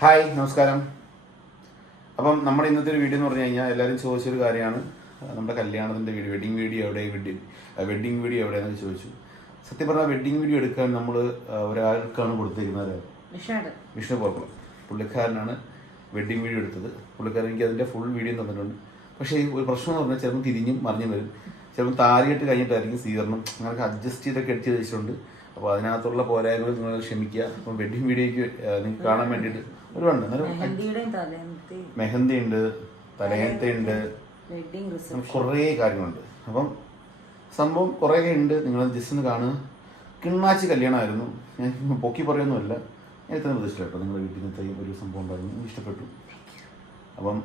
Hi നമസ്കാരം. അപ്പം നമ്മുടെ ഇന്നത്തെ ഒരു വീഡിയോ എന്ന് പറഞ്ഞു കഴിഞ്ഞാൽ എല്ലാവരും ചോദിച്ചൊരു കാര്യമാണ്. നമ്മുടെ കല്യാണത്തിന്റെ വീഡിയോ വെഡിങ് വീഡിയോ എവിടെ വെഡിങ് വെഡിങ് വീഡിയോ എവിടെയെന്നൊക്കെ ചോദിച്ചു. സത്യം പറഞ്ഞാൽ വെഡിങ് വീഡിയോ എടുക്കാൻ നമ്മൾ ഒരാൾക്കാണ് കൊടുത്തിരിക്കുന്നത് വിഷ്ണു പോർക്കുളം പുള്ളിക്കാരനാണ് വെഡിങ് വീഡിയോ എടുത്തത്. പുള്ളിക്കാരൻ എനിക്ക് അതിന്റെ ഫുൾ വീഡിയോ തന്നിട്ടുണ്ട്. പക്ഷേ ഒരു പ്രശ്നം എന്ന് പറഞ്ഞാൽ ചിലപ്പോൾ തിരിഞ്ഞും മറിഞ്ഞു വരും. ചിലപ്പോൾ താരിയിട്ട് കഴിഞ്ഞിട്ടായിരിക്കും സ്വീകരണം. അങ്ങനെയൊക്കെ അഡ്ജസ്റ്റ് ചെയ്തൊക്കെ എടുത്ത് വെച്ചിട്ടുണ്ട്. അപ്പോൾ അതിനകത്തുള്ള പോരായ്മകൾ നിങ്ങൾ ക്ഷമിക്കുക. അപ്പം വെഡിങ് വീഡിയോയ്ക്ക് നിങ്ങൾക്ക് കാണാൻ വേണ്ടിയിട്ട് ഒരുപാട് മെഹന്തി ഉണ്ട് തലയത്തെ ഉണ്ട് കുറേ കാര്യങ്ങളുണ്ട്. അപ്പം സംഭവം കുറേ ഉണ്ട്. നിങ്ങൾ ജസ്റ്റ് ഒന്ന് കാണുക. കിണ്ണാച്ചി കല്യാണമായിരുന്നു. ഞാൻ പൊക്കി പറയൊന്നുമല്ല ഞാൻ ഇത്ര പ്രതീക്ഷിച്ചു കേട്ടോ. നിങ്ങളുടെ വീട്ടിൽ നിന്ന് ഒരു സംഭവം ഉണ്ടായിരുന്നു. എനിക്ക് ഇഷ്ടപ്പെട്ടു. അപ്പം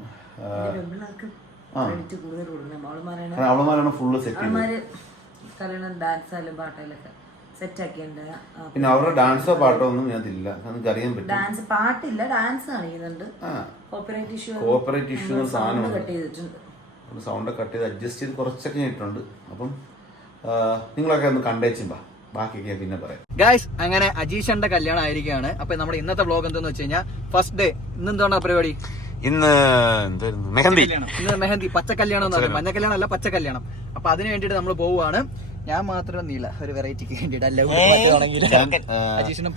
അവളുമാരാണ് ഫുള്ള് സെറ്റ് ഡാൻസ് ആയാലും പാട്ടായാലൊക്കെ പിന്നെ അവരുടെ ഡാൻസോ പാട്ടോ ഒന്നും ഇതിനകത്തില്ല. നമുക്ക് അറിയാൻ പറ്റും ഡാൻസ് പാട്ടില്ല ഡാൻസ് കാണിക്കുന്നുണ്ട് ആ. കോപ്പറേറ്റ് ഇഷ്യൂ കോപ്പറേറ്റ് ഇഷ്യൂ എന്ന സാധനം കട്ട് ചെയ്തിട്ടുണ്ട്. സൗണ്ട് കട്ട് ചെയ്ത് അഡ്ജസ്റ്റ് ചെയ്ത് കുറച്ചൊക്കെ ഇട്ടുണ്ട് അപ്പം നിങ്ങളൊക്കെ ഒന്ന് കണ്ടേച്ചുമ്പോ ബാക്കിയൊക്കെ പിന്നെ പറയാം. ഗായ്സ് അങ്ങനെ അജീഷന്റെ കല്യാണം ആയിരിക്കുകയാണ്. അപ്പൊ നമ്മുടെ ഇന്നത്തെ ബ്ലോഗ് എന്താന്ന് വെച്ച് കഴിഞ്ഞാൽ ഫസ്റ്റ് ഡേ ഇന്ന് എന്താണ് പരിപാടി? ഇന്ന് മെഹന്തി. ഇന്ന് മെഹന്തി പച്ച കല്യാണം എന്ന് പറയുന്നത് മഞ്ഞ കല്യാണം അല്ല പച്ച കല്യാണം അപ്പൊ അതിന് വേണ്ടിട്ട് നമ്മൾ പോവുകയാണ്. ഞാൻ മാത്രം നീല ഒരു വെറൈറ്റിക്ക് വേണ്ടി അല്ല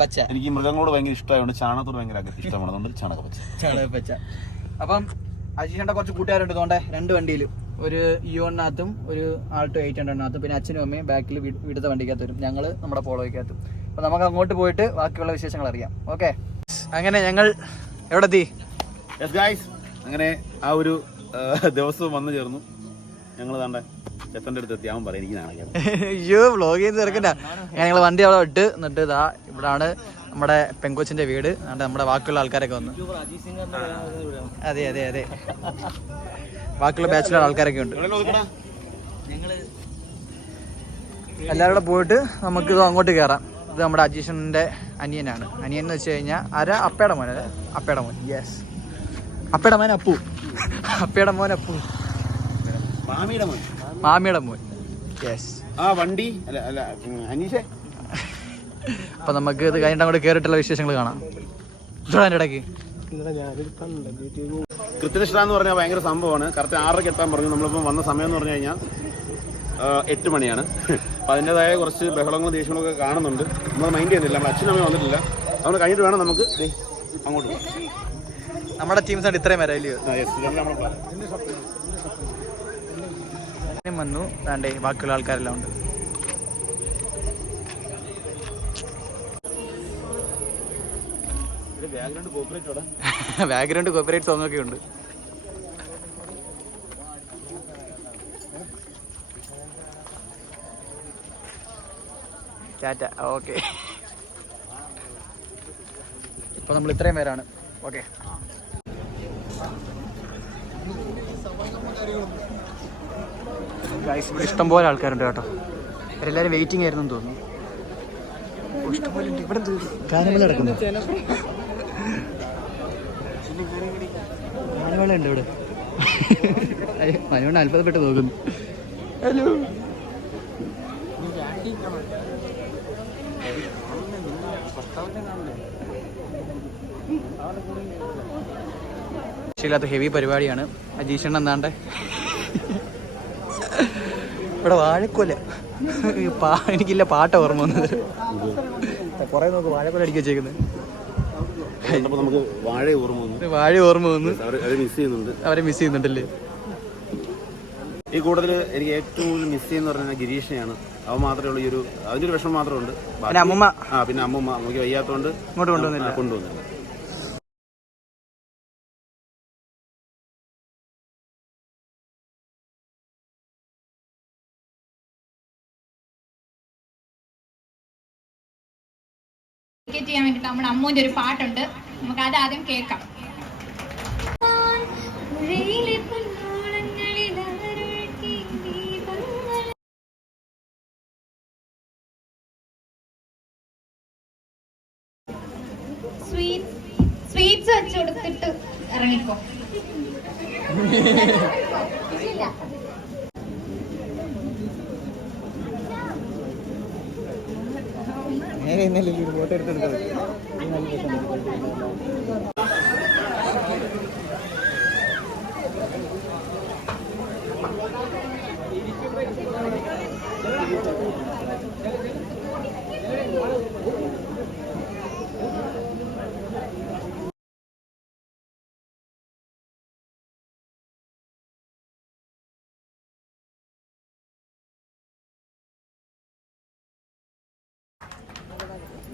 പച്ച. എനിക്ക് മൃഗങ്ങളോട് ഭയങ്കര ഇഷ്ടമായതുകൊണ്ട് ചാണകത്തോട് ഭയങ്കര ഇഷ്ടമാണ്. അതുകൊണ്ട് ചാണക പച്ച. ചാണക പച്ച. അപ്പം അജീഷന്റെ കുറച്ച് കൂട്ടുകാരുണ്ട് തോണ്ടേ രണ്ട് വണ്ടിയിലും. ഒരു ഇയോണിനകത്തും ഒരു ആൾട്ടോ എയ്റ്റ് ഹൺഡ്രഡിനകത്തും പിന്നെ അച്ഛനും അമ്മയും ബാക്കിൽ വീടത്തെ വണ്ടിക്കകത്ത് വരും. ഞങ്ങൾ നമ്മുടെ പോളോയ്ക്കകത്തും. അപ്പൊ നമുക്ക് അങ്ങോട്ട് പോയിട്ട് ബാക്കിയുള്ള വിശേഷങ്ങൾ അറിയാം. ഓക്കെ? അങ്ങനെ ഞങ്ങൾ എവിടെ എത്തി അങ്ങനെ ആ ഒരു ദിവസം ദിവസവും വന്നു ചേർന്നു. ഞങ്ങൾ താണ്ട ചെത്തന്റെ അടുത്ത് എത്തി അവൻ പറയും എനിക്ക് നാണയം അയ്യോ വ്ലോഗ് ചെയ്ത് തിരക്കണ്ട ഞങ്ങൾ വണ്ടി അവിടെ ഇട്ട് എന്നിട്ട് ഇതാ ഇവിടാണ് നമ്മുടെ പെങ്കൊച്ചിന്റെ വീട്. അതുകൊണ്ട് നമ്മുടെ ബാക്കിയുള്ള ആൾക്കാരൊക്കെ വന്നു. അതെ അതെ അതെ. ബാക്കിയുള്ള ബാച്ചിലുള്ള ആൾക്കാരൊക്കെ ഉണ്ട്. എല്ലാവരും കൂടെ പോയിട്ട് നമുക്ക് ഇത് അങ്ങോട്ട് കേറാം. ഇത് നമ്മുടെ അജീഷിന്റെ അനിയനാണ്. അനിയൻ എന്ന് വെച്ച് കഴിഞ്ഞാൽ ആര? അപ്പയുടെ മോൻ അല്ലേ? അപ്പയുടെ മോൻ യെസ് അപ്പയുടെ മോൻ അപ്പു. അപ്പയുടെ മോൻ അപ്പു. മാമിയുടെ മോൻ. മാമിയുടെ മോൻ. യെസ് ആ വണ്ടി. അല്ല അല്ല അനീഷേ. അപ്പൊ നമുക്ക് ഇത് കഴിഞ്ഞിട്ട് അങ്ങോട്ട് കേറിട്ടുള്ള വിശേഷങ്ങൾ കാണാം. ഇടയ്ക്ക്. കൃത്യനിഷ്ഠ എന്ന് പറഞ്ഞാൽ ഭയങ്കര സംഭവമാണ്. കറക്റ്റ് ആറരയ്ക്ക് എത്താൻ പറഞ്ഞു. നമ്മളിപ്പം വന്ന സമയം എന്ന് പറഞ്ഞു കഴിഞ്ഞാൽ എട്ട് മണിയാണ്. അപ്പം അതിന്റെതായ കുറച്ച് ബഹളങ്ങളും ദേഷ്യങ്ങളും ഒക്കെ കാണുന്നുണ്ട്. നമ്മൾ മൈൻഡ് ചെയ്യുന്നില്ല. നമ്മുടെ അച്ഛനും അമ്മയും വന്നിട്ടില്ല. അതുകൊണ്ട് കഴിഞ്ഞിട്ട് വേണം നമുക്ക് ദേ അങ്ങോട്ട് പോകാം. നമ്മുടെ ടീംസ് ആണ് ഇത്രയും വരാം ഇല്ലയോ ആ, yes, ഇതാണ് നമ്മുടെ plan. ഇനിയും വന്നു. വേണ്ടേ ബാക്കിയുള്ള ആൾക്കാരെല്ലാം ഉണ്ട്. ബാക്ക്ഗ്രൗണ്ട് കോപ്പറേറ്റ് സോങ് ഒക്കെ ഉണ്ട്. ഓക്കെ. ഇപ്പൊ നമ്മൾ ഇത്രയും പേരാണ്. ഓക്കെ. ഗൈസ് ഇവിടെ ഇഷ്ടംപോലെ ആൾക്കാരുണ്ട് കേട്ടോ. എല്ലാവരും വെയിറ്റിംഗ് ആയിരുന്നു തോന്നുന്നു. ഓ, ഇഷ്ടംപോലെ ഉണ്ട് ഇവിടെ ഗാനമേള നടക്കുന്നു മലയാളം ഉണ്ട് ഇവിടെ. മനുവണ്ണ അത്ഭുതപ്പെട്ട് നോക്കുന്നു ഹലോ ശരിയില്ലാത്ത ഹെവി പരിപാടിയാണ്. അജീഷണ്ണ എന്താണ്ട്? ഇവിടെ വാഴക്കൊല. പാ എനിക്കില്ല പാട്ട ഓർമ്മ വന്നത്. കുറേ നോക്ക് വാഴക്കൊല അടിക്കുക വെച്ചേക്കുന്നത് നമുക്ക് വാഴ ഓർമ്മ വന്നു. വാഴ ഓർമ്മ വന്നു. അത് മിസ് ചെയ്യുന്നുണ്ട്. അവരെ മിസ് ചെയ്യുന്നുണ്ടല്ലേ? ഈ കൂടുതൽ എനിക്ക് ഏറ്റവും കൂടുതൽ മിസ് ചെയ്യുന്ന പറഞ്ഞാൽ ഗിരീഷിനെയാണ്. അവൻ മാത്രമേ ഉള്ളൂ ഈ ഒരു അതിന്റെ ഒരു വിഷമം മാത്രമേ ഉണ്ട് പിന്നെ അമ്മമ്മ. ആ പിന്നെ അമ്മമ്മ. നമുക്ക് വയ്യാത്തോണ്ട് ഇങ്ങോട്ട് കൊണ്ടുവന്നില്ല. കൊണ്ടുവന്നില്ല. ഡെഡിക്കേറ്റ് ചെയ്യാൻ വേണ്ടിട്ട് നമ്മുടെ അമ്മൂന്റെ ഒരു പാട്ടുണ്ട്. നമുക്ക് അത് ആദ്യം കേൾക്കാം. സ്വീറ്റ്സ് വെച്ച് കൊടുത്തിട്ട് ഇറങ്ങിക്കോ. നേരെ ഒരു ഫോട്ടോ എടുത്തെടുത്തത്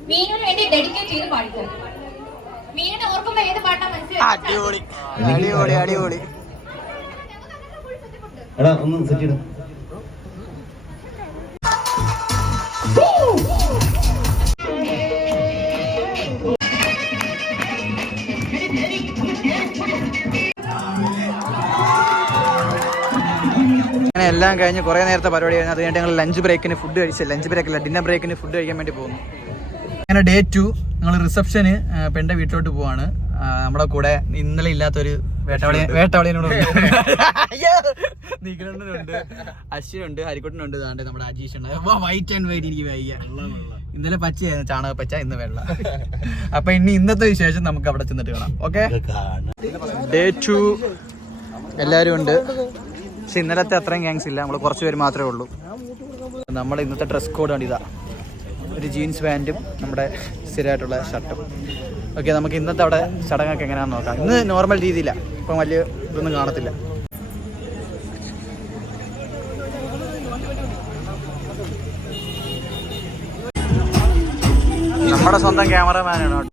വേണ്ടി ഡെഡിക്കേറ്റ് ചെയ്ത് പാടിത്തരും മീനിനെ ഓർക്കുമ്പോ ഏത് പാട്ടാ മനസ്സിലായി അടിപൊളി. അടിപൊളി അടിപൊളി. എടാ ഒന്ന് സെറ്റ് ചെയ്ത് അങ്ങനെ എല്ലാം കഴിഞ്ഞ് കുറേ നേരത്തെ പരിപാടി കഴിഞ്ഞ് അത് കഴിഞ്ഞിട്ട് ഞങ്ങൾ ലഞ്ച് ബ്രേക്കിന് ഫുഡ് കഴിച്ച് ലഞ്ച് ബ്രേക്കില്ല ഡിന്നർ ബ്രേക്കിന് ഫുഡ് കഴിക്കാൻ വേണ്ടി പോകുന്നു. അങ്ങനെ ഡേ ടു ഞങ്ങൾ റിസപ്ഷന് പെണ്ണിന്റെ വീട്ടിലോട്ട് പോവാണ്. നമ്മുടെ കൂടെ ഇന്നലെ ഇല്ലാത്തൊരു വേട്ടവളി വേട്ടവളിയനോട് നിഖിലുണ്ട് അശ്വിനുണ്ട് ഹരിക്കുട്ടനുണ്ട് ഇതാണ്ട് നമ്മുടെ അജീഷ് ഉണ്ട് വൈറ്റ് ആൻഡ് വൈറ്റ് എനിക്ക് വയ്യ. ഇന്നലെ പച്ചയായിരുന്നു ചാണക പച്ച ഇന്ന് വെള്ള. അപ്പൊ ഇനി ഇന്നത്തെ വിശേഷം നമുക്ക് അവിടെ ചെന്നിട്ട് കാണാം. ഓക്കെ? ഡേ ടു എല്ലാരും ഉണ്ട്. പക്ഷെ ഇന്നലത്തെ അത്രയും ഗ്യാങ്സ് ഇല്ല. നമ്മൾ കുറച്ച് പേര് മാത്രമേ ഉള്ളൂ. നമ്മൾ ഇന്നത്തെ ഡ്രസ് കോഡ് ആണ് ഇതാ. ഒരു ജീൻസ് പാന്റും നമ്മുടെ സ്ഥിരമായിട്ടുള്ള ഷർട്ടും. ഓക്കെ നമുക്ക് ഇന്നത്തെ അവിടെ ചടങ്ങൊക്കെ എങ്ങനെയാണെന്ന് നോക്കാം. ഇന്ന് നോർമൽ രീതിയിലാണ് ഇപ്പം വലിയ ഇതൊന്നും കാണത്തില്ല. നമ്മുടെ സ്വന്തം ക്യാമറമാനാണ് കേട്ടോ.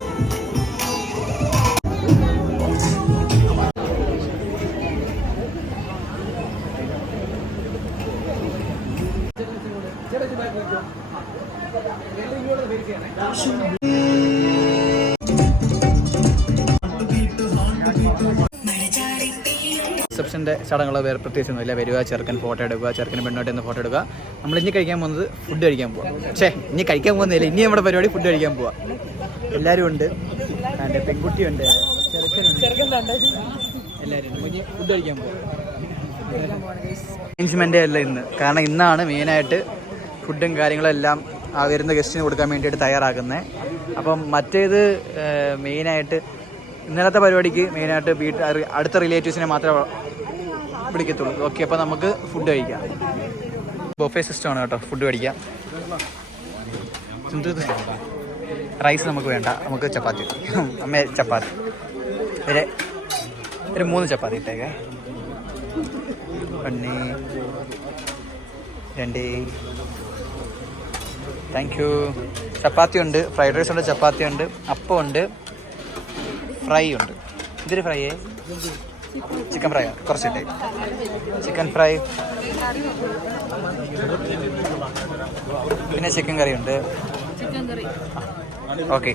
റിസപ്ഷന്റെ ചടങ്ങുകൾ വേറെ പ്രത്യേകിച്ച് ഒന്നുമില്ല വരിക ചെറുക്കൻ ഫോട്ടോ എടുക്കുക ചെറുക്കൻ പെണ്ണോട്ട് എന്ന് ഫോട്ടോ എടുക്കുക. നമ്മൾ ഇനി കഴിക്കാൻ പോകുന്നത് ഫുഡ് കഴിക്കാൻ പോവാം. പക്ഷേ ഇനി കഴിക്കാൻ പോകുന്നില്ല. ഇനി നമ്മുടെ പരിപാടി ഫുഡ് കഴിക്കാൻ പോവാം. എല്ലാവരും ഉണ്ട്. എന്റെ പെൺകുട്ടിയുണ്ട്. ചെറുക്കനുണ്ട്. എല്ലാവരും ഉണ്ട്. ഇനി ഫുഡ് കഴിക്കാൻ പോവാം. അറേഞ്ച്മെന്റ് അല്ല ഇന്ന്. കാരണം ഇന്നാണ് മെയിനായിട്ട് ഫുഡും കാര്യങ്ങളും എല്ലാം ആ വരുന്ന ഗസ്റ്റിന് കൊടുക്കാൻ വേണ്ടിയിട്ട് തയ്യാറാക്കുന്നത് അപ്പം മറ്റേത് മെയിനായിട്ട് ഇന്നലത്തെ പരിപാടിക്ക് മെയിനായിട്ട് വീട്ട് അടുത്ത റിലേറ്റീവ്സിനെ മാത്രമേ വിളിക്കത്തുള്ളൂ. ഓക്കെ അപ്പോൾ നമുക്ക് ഫുഡ് കഴിക്കാം. ബൊഫേ സിസ്റ്റമാണ് കേട്ടോ ഫുഡ് കഴിക്കാം റൈസ് നമുക്ക് വേണ്ട നമുക്ക് ചപ്പാത്തി. അമ്മ ചപ്പാത്തി. ഒരു ഒരു മൂന്ന് ചപ്പാത്തി ഇട്ടേക്കേ. ഒന്ന് രണ്ട് താങ്ക് യു ചപ്പാത്തി ഉണ്ട് ഫ്രൈഡ് റൈസ് ഉണ്ട് ചപ്പാത്തി ഉണ്ട് അപ്പം ഉണ്ട് ഫ്രൈ ഉണ്ട്. ഇതൊരു ഫ്രൈ ചിക്കൻ ഫ്രൈ കുറച്ചിട്ട് ചിക്കൻ ഫ്രൈ പിന്നെ ചിക്കൻ കറി ഉണ്ട്. ഓക്കെ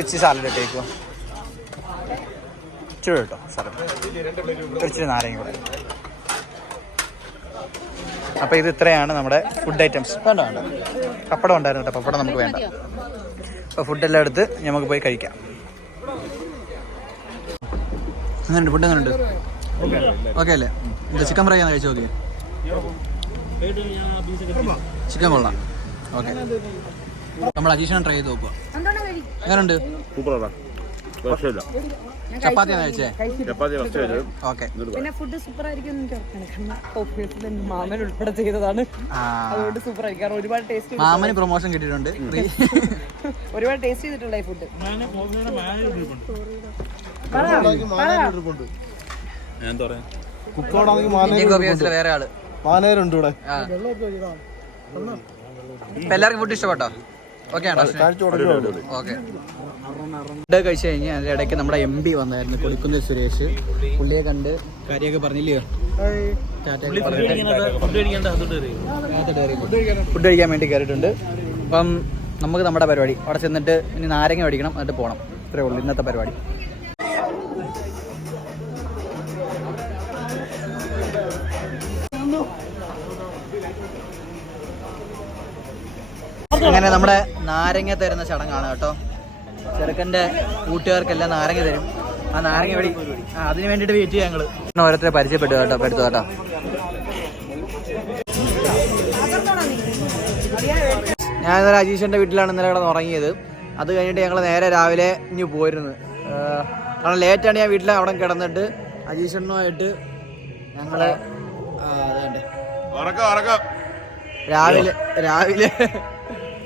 ഇച്ചിരി സാലഡ് ഇട്ടേക്കോ. ഇച്ചിരി കേട്ടോ സാലഡ് ഇച്ചിരി നാരങ്ങ കൂടെ. അപ്പോൾ ഇത് ഇത്രയാണ് നമ്മുടെ ഫുഡ് ഐറ്റംസ് വേണ്ട വേണ്ട പപ്പടം ഉണ്ടായിരുന്നു കേട്ടോ. പപ്പടം നമുക്ക് വേണ്ട. അപ്പോൾ ഫുഡെല്ലാം എടുത്ത് നമുക്ക് പോയി കഴിക്കാം. എങ്ങനെയുണ്ട്? ഫുഡ് എങ്ങനെയുണ്ട്? ഓക്കെ അല്ലേ? എന്താ ചിക്കൻ ഫ്രൈ ആണ് കഴിച്ചു നോക്കിയേ? ചിക്കൻ കൊള്ളാം. ഓക്കെ നമ്മൾ അജീഷണം ട്രൈ ചെയ്ത് നോക്കുക എങ്ങനെയുണ്ട്? ചപ്പാത്തിയാണ് കഴിച്ചേ ഓക്കെ. പിന്നെ ഫുഡ് സൂപ്പർ ആയിരിക്കും എനിക്ക് ഒബ്വിയസ്ലി മാമൻ ഉൾപ്പെടെ ചെയ്തതാണ്. അതുകൊണ്ട് സൂപ്പർ ആയിരിക്കും കാരണം ഒരുപാട് ടേസ്റ്റ് മാമന് പ്രൊമോഷൻ കിട്ടിയിട്ടുണ്ട്. ഒരുപാട് ടേസ്റ്റ് ചെയ്തിട്ടുള്ള ഈ ഫുഡ് ഇന്ത്യൻ ഓഫീസിലെ വേറെ ആൾ. മാനേരുണ്ട് ഇവിടെ. എല്ലാവർക്കും ഫുഡ് ഇഷ്ടപ്പെട്ടോ? ഫുഡ് കഴിച്ചു കഴിഞ്ഞ് അതിന്റെ ഇടയ്ക്ക് നമ്മുടെ എം പി വന്നായിരുന്നു കൊടുക്കുന്ന സുരേഷ്. പുള്ളിയെ കണ്ട് കാര്യമൊക്കെ പറഞ്ഞില്ലയോ? ഫുഡ് കഴിക്കാൻ വേണ്ടി കയറിയിട്ടുണ്ട് അപ്പം നമുക്ക് നമ്മുടെ പരിപാടി. അവിടെ ചെന്നിട്ട് ഇനി നാരങ്ങ മേടിക്കണം എന്നിട്ട് പോകണം ഇത്രേ ഉള്ളൂ ഇന്നത്തെ പരിപാടി. അങ്ങനെ നമ്മുടെ നാരങ്ങ തരുന്ന ചടങ്ങാണ് കേട്ടോ. ചെറുക്കന്റെ കൂട്ടുകാർക്കെല്ലാം നാരങ്ങ തരും. ആ നാരങ്ങ വെടി ആ അതിന് വേണ്ടിയിട്ട് വെയിറ്റ് ചെയ്യാം ഞങ്ങൾ. ഓരോരുത്തരെ പരിചയപ്പെട്ടു കേട്ടോ എടുത്തു കേട്ടോ. ഞാൻ ഇന്നലെ അജീഷന്റെ വീട്ടിലാണ് ഇന്നലെ കിടന്ന് ഉറങ്ങിയത്. അത് കഴിഞ്ഞിട്ട് ഞങ്ങൾ നേരെ രാവിലെ ഇനി പോയിരുന്നു. കാരണം ലേറ്റാണ് ഞാൻ വീട്ടിൽ അവിടെ കിടന്നിട്ട് അജീഷണ്ണുമായിട്ട് അതേണ്ടേ രാവിലെ രാവിലെ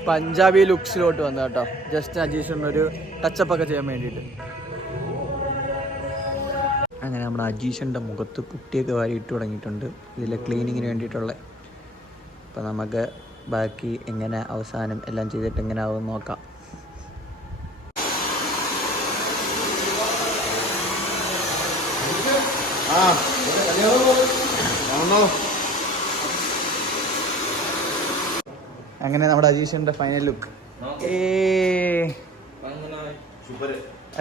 പഞ്ചാബി ലുക്സിലോട്ട് വന്നു കേട്ടോ. ജസ്റ്റ് അജീഷിന് ഒരു ടച്ചപ്പ് ഒക്കെ ചെയ്യാൻ വേണ്ടിയിട്ട്. അങ്ങനെ നമ്മുടെ അജീഷിന്റെ മുഖത്ത് പുട്ടിയൊക്കെ വാരി ഇട്ട് തുടങ്ങിയിട്ടുണ്ട്. ഇതിലെ ക്ലീനിങ്ങിന് വേണ്ടിയിട്ടുള്ള. അപ്പം നമുക്ക് ബാക്കി എങ്ങനെ അവസാനം എല്ലാം ചെയ്തിട്ട് എങ്ങനെ ആവും നോക്കാം. ആ ആണോ അങ്ങനെ നമ്മുടെ അജീഷിന്റെ ഫൈനൽ ലുക്ക്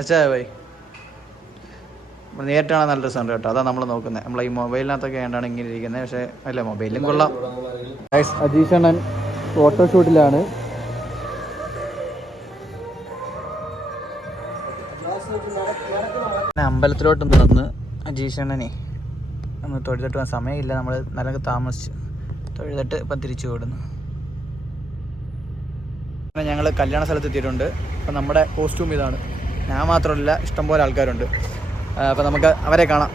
അച്ഛാ ബൈ. നേരിട്ട് കാണാൻ നല്ല രസമുണ്ട് കേട്ടോ. അതാ നമ്മൾ നോക്കുന്നത് നമ്മളെ ഈ മൊബൈലിനകത്തൊക്കെ ആയിട്ടാണ് ഇങ്ങനെ ഇരിക്കുന്നത് പക്ഷേ അല്ല മൊബൈലിലും കൊള്ളാം. അജീഷ് അണ്ണൻ ഫോട്ടോഷൂട്ടിലാണ് അമ്പലത്തിലോട്ട് നടന്ന് അജീഷ് അണ്ണനെ ഒന്ന് തൊഴുതിട്ട് പോകാൻ സമയമില്ല. നമ്മൾ നല്ല താമസിച്ച് തൊഴുതിട്ട് ഇപ്പം തിരിച്ചു ഓടുന്നു ഞങ്ങൾ കല്യാണ സ്ഥലത്ത് എത്തിയിട്ടുണ്ട്. അപ്പം നമ്മുടെ കോസ്റ്റ്യൂം ഇതാണ്. ഞാൻ മാത്രമല്ല ഇഷ്ടംപോലെ ആൾക്കാരുണ്ട്. അപ്പം നമുക്ക് അവരെ കാണാം.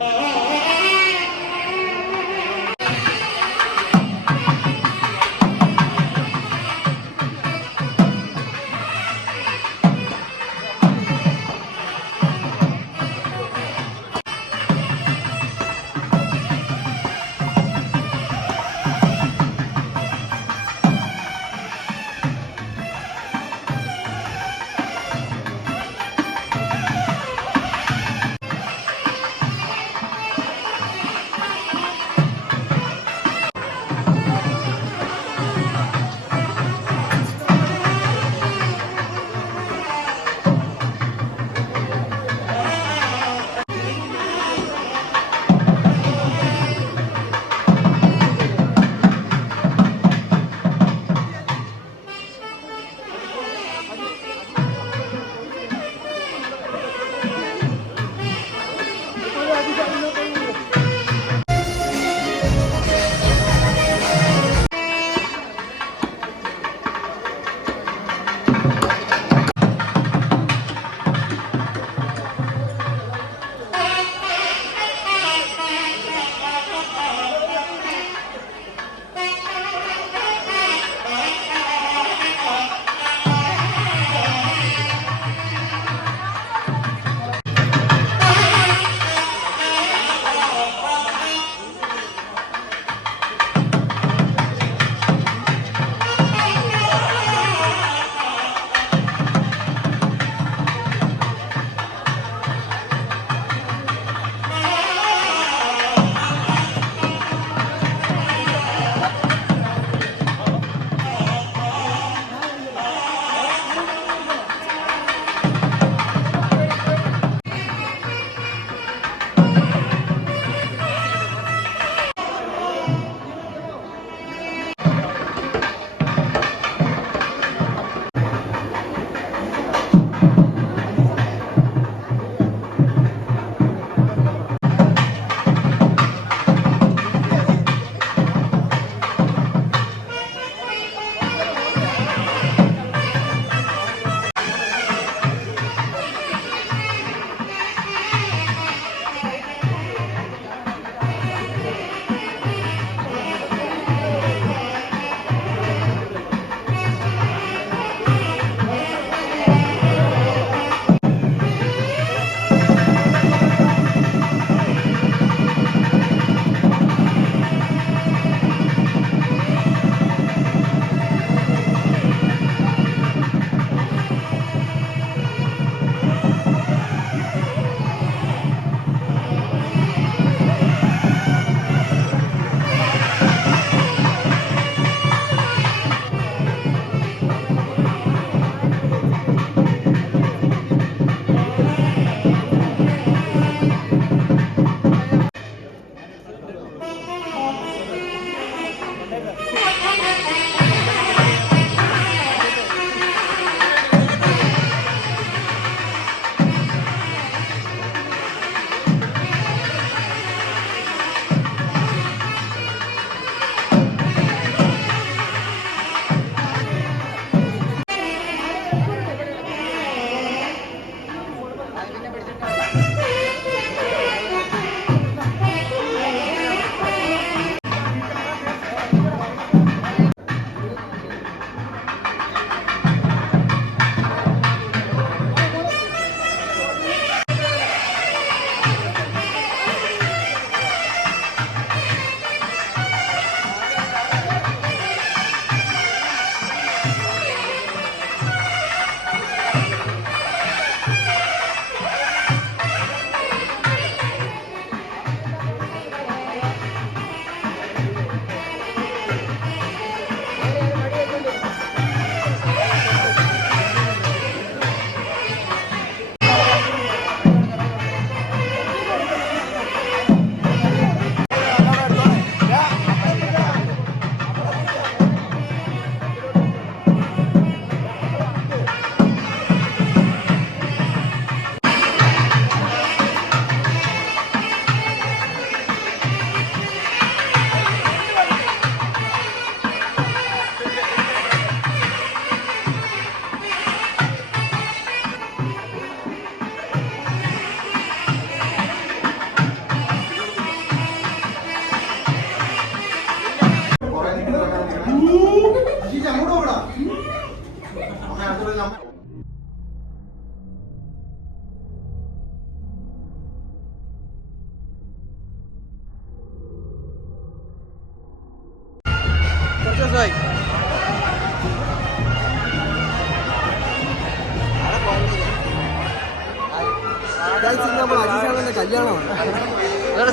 Bawa.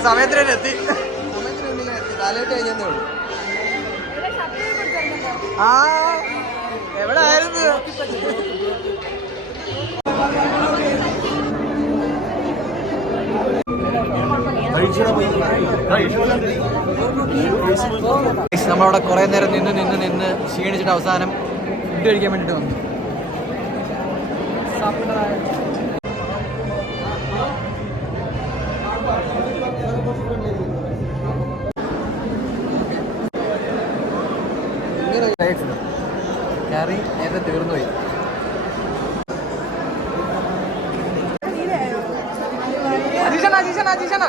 സമയത്തിന് തന്നെ എത്തി ആ എവിടെ ആയിരുന്നു നമ്മളവിടെ കുറെ നേരം നിന്ന് നിന്ന് നിന്ന് ക്ഷീണിച്ചിട്ട് അവസാനം ഫുഡ് കഴിക്കാൻ വേണ്ടിട്ട് വന്നു. കറി നേരത്തെ തീർന്നുപോയി അജീഷണ അജീഷണ അജീഷണ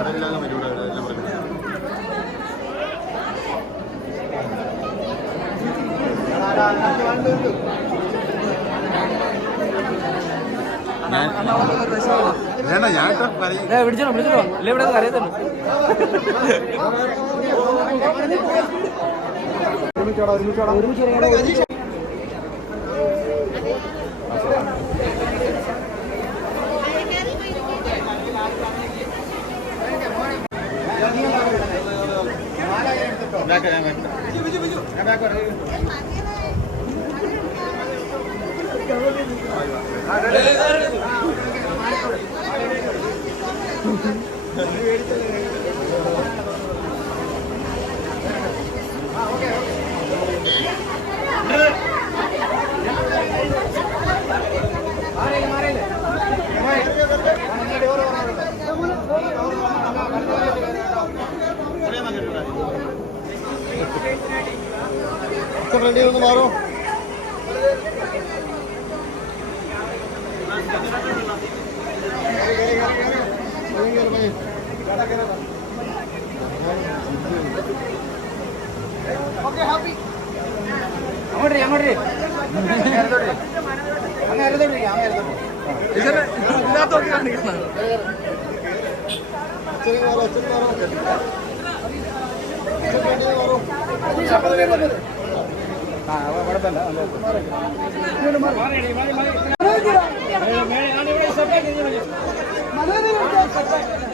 അതെല്ലാം പരിപാടി വേണ്ട ഞാൻ വിളിച്ചോ വിളിച്ചോ അല്ലേ ഇവിടെ കരയത്തുള്ളൂ ഒരുമിച്ച് ഞാൻ ബാക്ക് വരാം. അങ്ങോട്ട് അങ്ങോട്ട് അങ്ങനെ ഇടത്തോട്ട് അങ്ങ് ഇടത്തോട്ട് അച്ഛനെ മാറോ അച്ഛനെ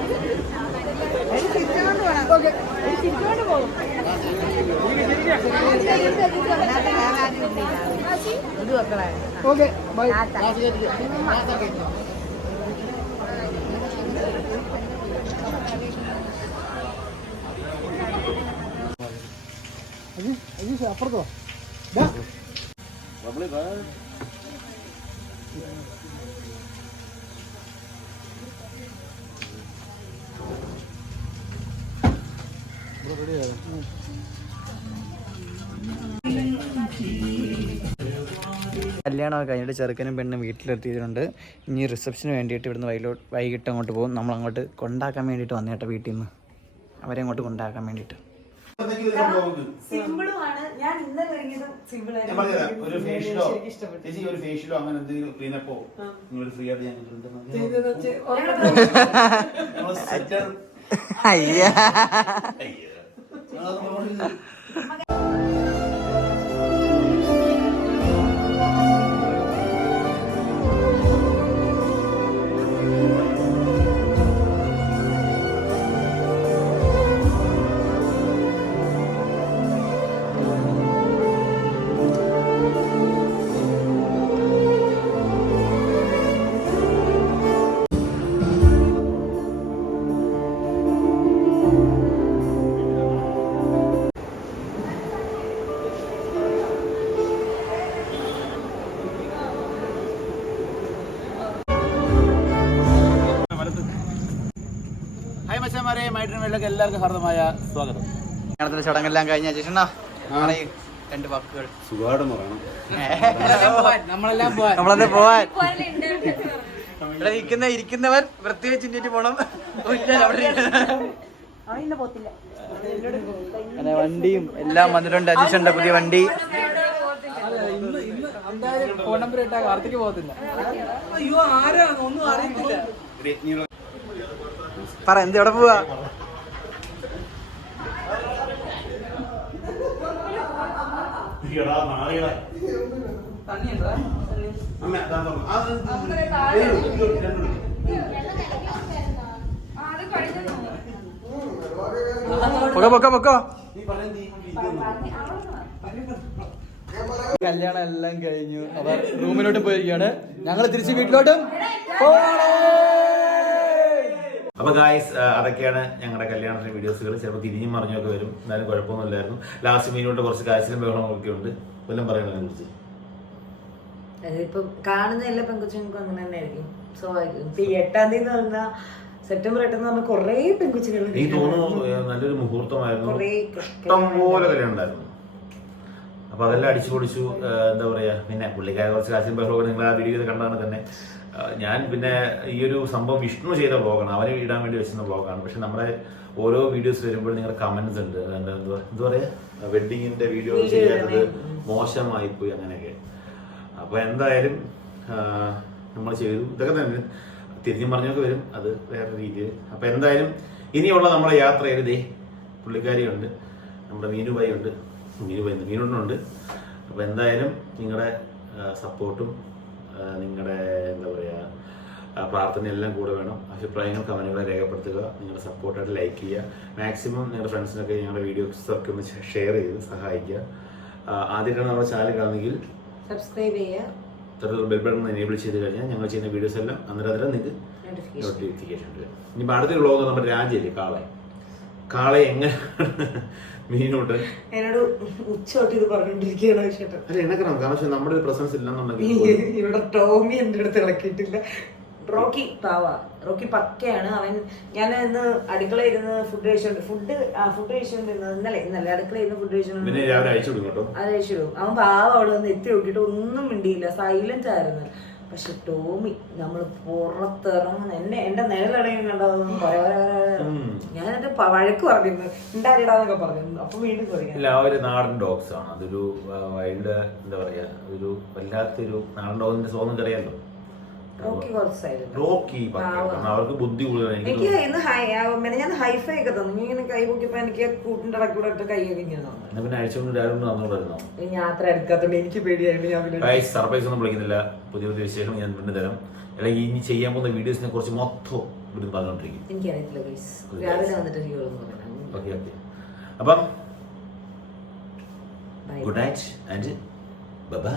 ഫ്രണ്ടി മാറോ ആ. കുഴപ്പമില്ല അപ്പുറത്തോ? കല്യാണമൊക്കെ കഴിഞ്ഞിട്ട് ചെറുക്കനും പെണ്ണും വീട്ടിലെത്തിയിട്ടുണ്ട്. ഇനി റിസപ്ഷന് വേണ്ടിയിട്ട് ഇവിടുന്ന് വൈലോ വൈകിട്ട് അങ്ങോട്ട് പോകും. നമ്മൾ അങ്ങോട്ട് കൊണ്ടാക്കാൻ വേണ്ടിയിട്ട് വന്നു കേട്ടോ വീട്ടിൽ നിന്ന്. അവരെ അങ്ങോട്ട് കൊണ്ടാക്കാൻ വേണ്ടിയിട്ട്. സിമ്പിളുമാണ് ഞാൻ ഇന്നലെ ഇറങ്ങിയതും ഒരു ഫേഷ്യലോ ചേച്ചി ഒരു ഫേഷ്യലോ അങ്ങനെ എന്തെങ്കിലും ക്ലീനപ്പോ നിങ്ങൾ ഫ്രീ ആയിട്ട് ഞാൻ അയ്യ. അയ്യാ. മൈട്രിമേളിലേക്ക് എല്ലാവർക്കും സ്വാഗതം. കല്യാണത്തിന്റെ ചടങ്ങെല്ലാം കഴിഞ്ഞ ചേച്ചണ്ണ രണ്ട് വാക്കുകൾ. സുഖമായിട്ടെന്ന് പറയണം നമ്മളെല്ലാം പോവാൻ പോവാൻ. ഇവിടെ ഇരിക്കുന്ന ഇരിക്കുന്നവൻ പ്രത്യേകിച്ച് ഇന്നിട്ട് പോണം. വണ്ടിയും എല്ലാം വന്നിട്ടുണ്ട്. അജീഷന്റെ പുതിയ വണ്ടി. ഫോൺ നമ്പർ ഇട്ടാ കാർത്തിക്ക് പോകത്തില്ല. പറ എന്ത് എവിടെ പോവാ? കല്യാണം എല്ലാം കഴിഞ്ഞു. അവർ റൂമിലോട്ട് പോയിരിക്കുകയാണ്. ഞങ്ങൾ തിരിച്ച് വീട്ടിലോട്ടും അപ്പൊ ഗായ്സ് അതൊക്കെയാണ് ഞങ്ങളുടെ കല്യാണത്തിന്റെ വീഡിയോസുകൾ ചിലപ്പോൾ തിരിഞ്ഞും മറിഞ്ഞൊക്കെ വരും. എന്നാലും കുഴപ്പമൊന്നുമില്ലായിരുന്നു. ലാസ്റ്റ് മീനോട്ട് കുറച്ച് കാശിലും ബഹളവും ഒക്കെ ഉണ്ട് വല്ലതും പറയണതിനെ കുറിച്ച് ഇപ്പൊ കാണുന്ന എല്ലാ പെൺകുച്ചുങ്ങൾക്കും അങ്ങനെ തന്നെ ആയിരിക്കും സ്വാഭാവികം ഇപ്പൊ എട്ടാം തീയതി എന്ന് പറഞ്ഞാൽ സെപ്റ്റംബർ എട്ടെന്ന് പറഞ്ഞാൽ കുറേ പെൺകുച്ചുകൾ എനിക്ക് തോന്നുന്നു നല്ലൊരു മുഹൂർത്തമായിരുന്നു. ഇഷ്ടം പോലെ കല്യാണം ഉണ്ടായിരുന്നു അപ്പൊ അതെല്ലാം അടിച്ചു പൊടിച്ചു എന്താ പറയാ പിന്നെ പുള്ളിക്കാരെ കുറച്ച് കാശും ബഹളമൊക്കെ നിങ്ങൾ ആ വീഡിയോ കണ്ടാണ് തന്നെ. ഞാൻ പിന്നെ ഈ ഒരു സംഭവം വിഷ്ണു ചെയ്ത ബ്ലോഗാണ് അവനെ ഇടാൻ വേണ്ടി വെച്ചിരുന്ന ബ്ലോഗാണ് പക്ഷെ നമ്മുടെ ഓരോ വീഡിയോസ് വരുമ്പോൾ നിങ്ങളുടെ കമന്റ്സ് ഉണ്ട്. എന്താ എന്താ എന്താ പറയാ? വെഡിങ്ങിന്റെ വീഡിയോ ചെയ്യാത്തത് മോശമായി പോയി അങ്ങനെയൊക്കെ. അപ്പൊ എന്തായാലും നമ്മൾ ചെയ്തു. ഇതൊക്കെ തന്നെ. തിരിഞ്ഞു പറഞ്ഞൊക്കെ വരും. അത് വേറെ രീതിയിൽ. അപ്പൊ എന്തായാലും ഇനിയുള്ള നമ്മുടെ യാത്രയിൽ ദേ പുള്ളിക്കാരിയുണ്ട്. നമ്മുടെ മീനുബായി ഉണ്ട് മീനുബായി മീനുണ്ണുണ്ട്. അപ്പൊ എന്തായാലും നിങ്ങളുടെ സപ്പോർട്ടും നിങ്ങളുടെ എന്താ പറയുക പ്രാർത്ഥന എല്ലാം കൂടെ വേണം. അഭിപ്രായങ്ങൾ കമന്റുകളെ രേഖപ്പെടുത്തുക നിങ്ങളുടെ സപ്പോർട്ടായിട്ട് ലൈക്ക് ചെയ്യുക. മാക്സിമം നിങ്ങളുടെ ഫ്രണ്ട്സിനൊക്കെ ഞങ്ങളുടെ വീഡിയോസൊക്കെ ഒന്ന് ഷെയർ ചെയ്ത് സഹായിക്കുക. ആദ്യമായിട്ടാണ് നമ്മുടെ ചാനൽ കാണുന്നെങ്കിൽ സബ്സ്ക്രൈബ് ചെയ്യുക. തൊട്ടുള്ള ബെൽ ബട്ടൺ എനേബിൾ ചെയ്ത് കഴിഞ്ഞാൽ ഞങ്ങൾ ചെയ്യുന്ന വീഡിയോസ് എല്ലാം അന്നേരം അന്നേരം നിങ്ങൾക്ക് നോട്ടിഫിക്കേഷൻ ഉണ്ട് ഇനി അടുത്തൊരു വ്ളോഗ് നമ്മുടെ രാജ്യല്ലേ കാളെ. കാളെ എങ്ങനെ മീനോട്ട്. എന്നോട് ഉച്ചോട്ട് ഇത് പറഞ്ഞോണ്ടിരിക്കുകയാണ് ചേട്ടാ. അല്ല എണ്ണക്കണം കാരണം വെച്ചാൽ നമ്മുടെ ഒരു പ്രസൻസ് ഇല്ലെന്നുണ്ടെങ്കിൽ ഇവിടെ ടോമി എന്റെ അടുത്ത് ഇളക്കിയിട്ടില്ല. റോക്കി പാവ. റോക്കി പക്കയാണ്. അവൻ ഞാൻ ഇന്ന് അടുക്കള ഇരുന്ന് ഫുഡ് കഴിച്ചോണ്ട് ഫുഡ് ആ ഫുഡ് കഴിച്ചോണ്ടിരുന്നത് ഇന്നലെ. ഇന്നലെ അടുക്കള ഇരുന്ന് ഫുഡ് കഴിച്ചോണ്ട് രാവിലെ അയച്ചു അത് കഴിച്ചു അവൻ പാവ അവിടെ വന്ന് എത്തി നോക്കിയിട്ട് ഒന്നും മിണ്ടിയില്ല. സൈലന്റ് ആയിരുന്നു. പക്ഷെ ടോമി നമ്മൾ പുറത്തിറങ്ങുന്ന എന്നെ എന്റെ നിഴലടയും കണ്ടതൊന്നും ഞാൻ എന്റെ വഴക്ക് പറഞ്ഞിരുന്നു. ഉണ്ടായിടാന്നൊക്കെ പറഞ്ഞു അപ്പൊ വീണ്ടും ആ ഒരു നാടൻ ഡോഗ്സ് ആണ് അതൊരു വൈൽഡ് എന്താ പറയാ ഒരു വല്ലാത്തൊരു നാടൻ ഡോഗിന്റെ സ്വന്തം അറിയാലോ റോക്കി അവർക്ക് ബുദ്ധി കൂടുതലാണ്. എനിക്ക് ഇന്ന് ഞാൻ ഹൈഫൈ ഒക്കെ തന്നു. നീ ഇങ്ങനെ കൈ പൊക്കിയപ്പോ എനിക്ക് കൂട്ടിന്റെ ഇടക്കൂടെ കൈയൊക്കെ ഇങ്ങനെ പിന്നെ രാവിലെ യാത്ര എടുക്കാത്തോണ്ട് എനിക്ക് ഞാൻ സർപ്രൈസ് ഒന്നും വിളിക്കുന്നില്ല. പുതിയ പുതിയ വിശേഷം ഞാൻ പിന്നെ തരാം. അല്ലെങ്കിൽ ഇനി ചെയ്യാൻ പോകുന്ന വീഡിയോസിനെ കുറിച്ച് മൊത്തം ഇവിടുന്ന് പറഞ്ഞോണ്ടിരിക്കും എനിക്കറിയത്തില്ല രാവിലെ. വന്നിട്ട് ഓക്കെ ഓക്കെ അപ്പം good night and bye bye